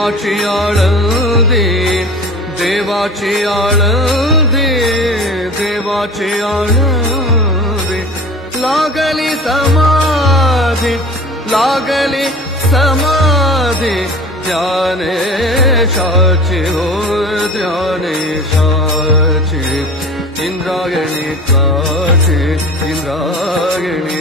देवाची आळंदी देवाची आळंदी देवाची आळंदी लागली समाधी लागली समाधी ज्ञानेशाची हो ज्ञानेशाची इंद्रायणी काठी इंद्रायणी